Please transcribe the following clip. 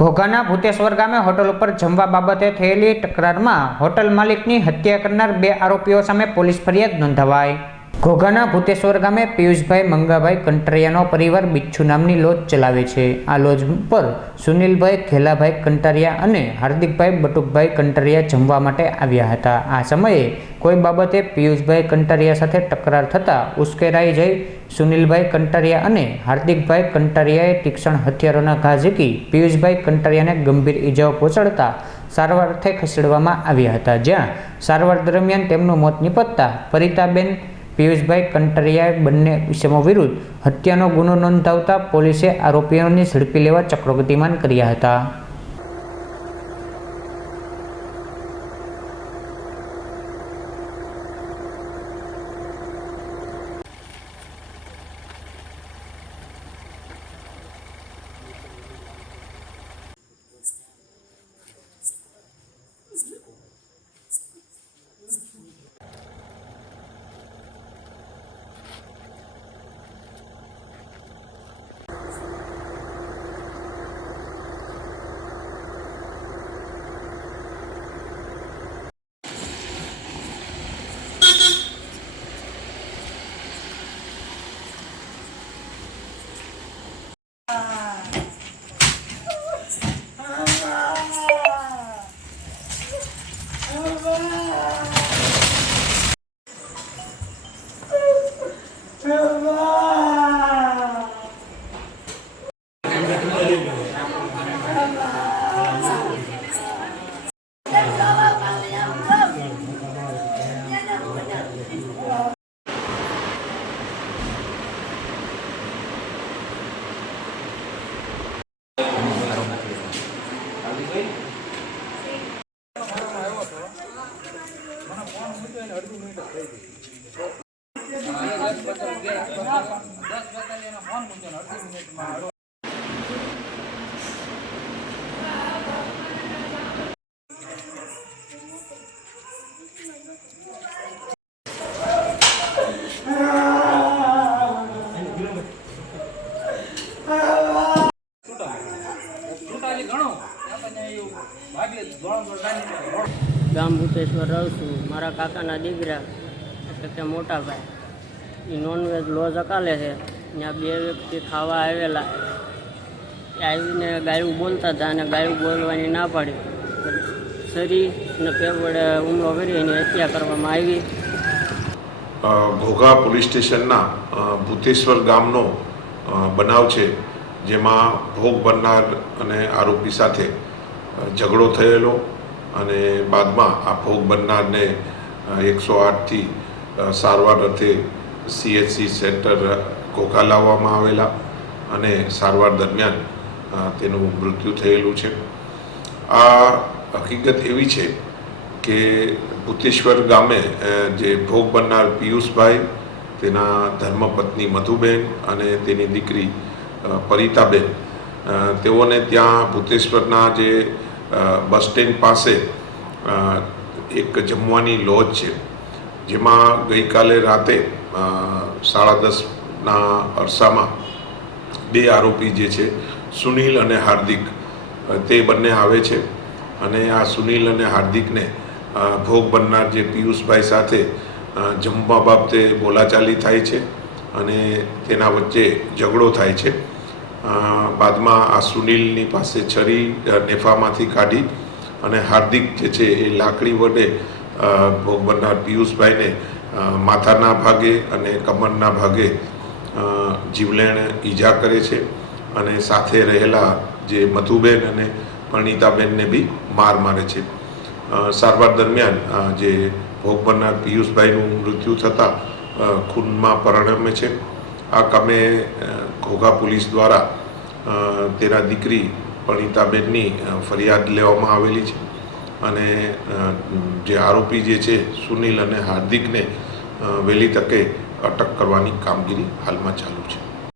ઘોઘાના ભૂતેશ્વર ગામે હોટલ ઉપર જમવા બાબતે થયેલી તકરારમાં હોટલ માલિકની હત્યા કરનાર બે આરોપીઓ સામે પોલીસ ફરિયાદ નોંધાવાઈ. ઘોઘાના ભૂતેશ્વર ગામે પિયુષભાઈ મંગાભાઈ કંટારિયાનો પરિવાર બિચ્છુ નામની લોજ ચલાવે છે. આ લોજ પર સુનિલભાઈ ખેલાભાઈ કંટારિયા અને હાર્દિકભાઈ બટુકભાઈ કંટારિયા જમવા માટે આવ્યા હતા. આ સમયે કોઈ બાબતે પિયુષભાઈ કંટારિયા સાથે તકરાર થતાં ઉશ્કેરાઈ જઈ સુનિલભાઈ કંટારિયા અને હાર્દિકભાઈ કંટારિયાએ તીક્ષણ હથિયારોના ઘા ઝીકી પિયુષભાઈ કંટારિયાને ગંભીર ઈજાઓ પહોંચાડતા સારવારથે ખસેડવામાં આવ્યા હતા. જ્યાં સારવાર દરમિયાન તેમનું મોત નિપજતા પરિતાબેન પિયુષભાઈ કંટરિયાએ બંને ઇસમો વિરુદ્ધ હત્યાનો ગુનો નોંધાવતા પોલીસે આરોપીઓને ઝડપી લેવા ચક્રો ગતિમાન કર્યા હતા. ગામ ભૂતેશ્વર રહું છું મારા કાકાના દીકરા, એટલે કે મોટા ભાઈ એ નોનવેજ લોજ અકાલે છે. ત્યાં બે વ્યક્તિ ખાવા આવેલા. આવીને ગાયું બોલતા હતા અને ગાયું બોલવાની ના પાડી. શરી અને પેટ વડે હુમલો કરી એની હત્યા કરવામાં આવી. ઘોઘા પોલીસ સ્ટેશનના ભૂતેશ્વર ગામનો બનાવ છે, જેમાં ભોગ બનનાર અને આરોપી સાથે ઝઘડો થયેલો અને બાદમાં આ ભોગ બનનારને એકસો આઠથી સારવાર અર્થે સીએચસી સેન્ટર ઘોઘા લાવવામાં આવેલા અને સારવાર દરમિયાન તેનું મૃત્યુ થયેલું છે. આ હકીકત એવી છે કે ભૂતેશ્વર ગામે જે ભોગ બનનાર પિયુષભાઈ, તેના ધર્મપત્ની મધુબેન અને તેની દીકરી પરિતાબેન તેઓને ત્યાં ભૂતેશ્વરના જે બસ સ્ટેન્ડ પાસે એક જમવાની લોજ છે. જેમાં ગઈકાલે રાતે સાડા સાડા દસના અરસામાં બે આરોપી જે છે, સુનિલ અને હાર્દિક, તે બંને આવે છે. અને આ સુનિલ અને હાર્દિકને ભોગ બનનાર જે પિયુષભાઈ સાથે જમવા બાબતે બોલાચાલી થાય છે અને તેના વચ્ચે ઝઘડો થાય છે. બાદમાં આ સુનિલની પાસે છરી નેફામાંથી કાઢી અને હાર્દિક જે છે એ લાકડી વડે ભોગ બનનાર પિયુષભાઈને માથાના ભાગે અને કમરના ભાગે જીવલેણ ઈજા કરે છે અને સાથે રહેલા જે મધુબેન અને પરણીતાબેનને બી માર મારે છે. સારવાર દરમિયાન જે ભોગ બનનાર પિયુષભાઈનું મૃત્યુ થતાં ખૂનમાં પરિણમે છે. આ કામે ઘોઘા પોલીસ દ્વારા તેના દીકરી પરણીતાબેનની ફરિયાદ લેવામાં આવેલી છે. અને જે આરોપી જે છે, સુનિલ અને હાર્દિકને વહેલી તકે અટક કરવાની કામગીરી હાલમાં ચાલુ છે.